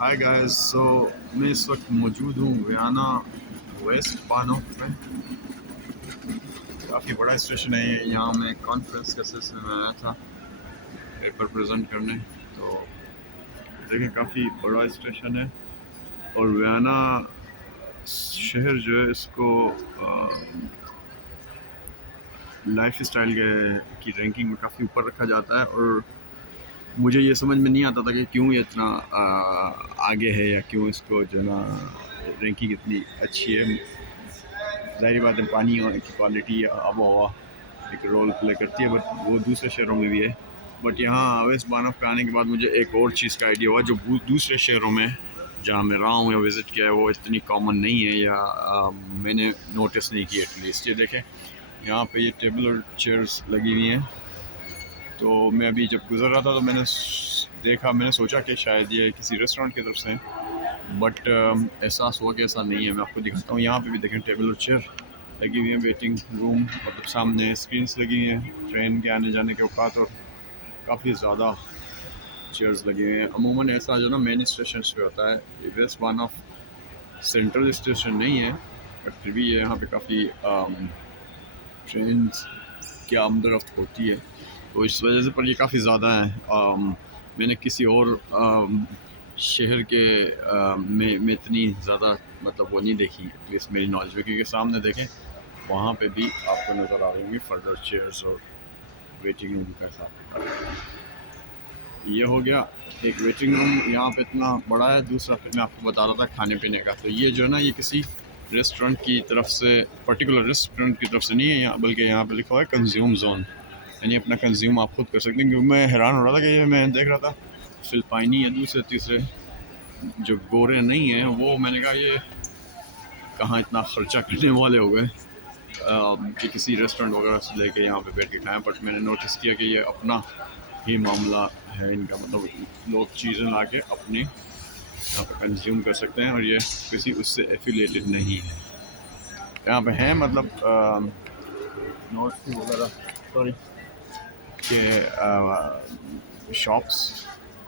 Hi guys. मैं इस वक्त मौजूद हूँ वियना वेस्ट बानहोफ में। काफ़ी बड़ा स्टेशन है ये। यहाँ मैं कॉन्फ्रेंस के सिलसिले में आया था पेपर प्रेजेंट करने। तो देखें, काफ़ी बड़ा स्टेशन है। और वियना शहर जो है इसको लाइफ स्टाइल की रैंकिंग में काफ़ी ऊपर रखा जाता है। और मुझे ये समझ में नहीं आता था कि क्यों ये इतना आगे है, या क्यों इसको जो ना रैंकिंग इतनी अच्छी है। ज़ाहिर बात है, पानी की क्वालिटी, आबो हवा एक रोल प्ले करती है, बट वो दूसरे शहरों में भी है। बट यहाँ वेस्ट बानफ पे आने के बाद मुझे एक और चीज़ का आइडिया हुआ जो दूसरे शहरों में जहाँ मैं रहा हूँ या विज़िट किया है वो इतनी कॉमन नहीं है, या मैंने नोटिस नहीं की एटलीस्ट। ये देखें, यहाँ पे ये टेबल और चेयर्स लगी हुई हैं। तो मैं अभी जब गुज़र रहा था तो मैंने सोचा कि शायद ये किसी रेस्टोरेंट की तरफ से हैं, बट एहसास हुआ कि ऐसा नहीं है। मैं आपको दिखाता हूँ। यहाँ पे भी देखें, टेबल और चेयर लगी हुई है, वेटिंग रूम, मतलब सामने स्क्रीन्स लगी हुई हैं ट्रेन के आने जाने के औकात, और काफ़ी ज़्यादा चेयर्स लगी हुई हैं। अमूमन ऐसा जो ना मेन स्टेशन पे होता है। ये west one of central station नहीं है, बट फिर भी ये यहाँ पे काफ़ी ट्रेन की आमदरफ्त होती है, तो इस वजह से पर ये काफ़ी ज़्यादा है। मैंने किसी और शहर के में इतनी ज़्यादा मतलब वो नहीं देखी, एटलीस्ट मेरी नॉलेज में, क्योंकि सामने देखें वहाँ पे भी आपको नज़र आ रही होंगी फर्दर चेयर्स और वेटिंग रूम का साथ। ये हो गया एक वेटिंग रूम, यहाँ पे इतना बड़ा है। दूसरा फिर मैं आपको बता रहा था खाने पीने का। तो ये जो है ना, ये किसी रेस्टोरेंट की तरफ से, पर्टिकुलर रेस्टोरेंट की तरफ से नहीं है यहाँ, बल्कि यहाँ पे लिखा हुआ है कंज्यूम जोन, यानी अपना कंज्यूम आप खुद कर सकते हैं। क्योंकि मैं हैरान हो रहा था कि ये मैं देख रहा था फिलिपाइनी या दूसरे तीसरे जो गोरे नहीं हैं, वो मैंने कहा ये कहाँ इतना ख़र्चा करने वाले हो गए कि किसी रेस्टोरेंट वगैरह से लेके यहाँ पे बैठ के खाएं। बट मैंने नोटिस किया कि ये अपना ही मामला है इनका, मतलब लोग चीज़ें ला के अपने यहाँ पे कंज्यूम कर सकते हैं, और ये किसी उससे एफिलेटेड नहीं है। यहाँ पे हैं मतलब नोट्स वगैरह, सॉरी, के शॉप्स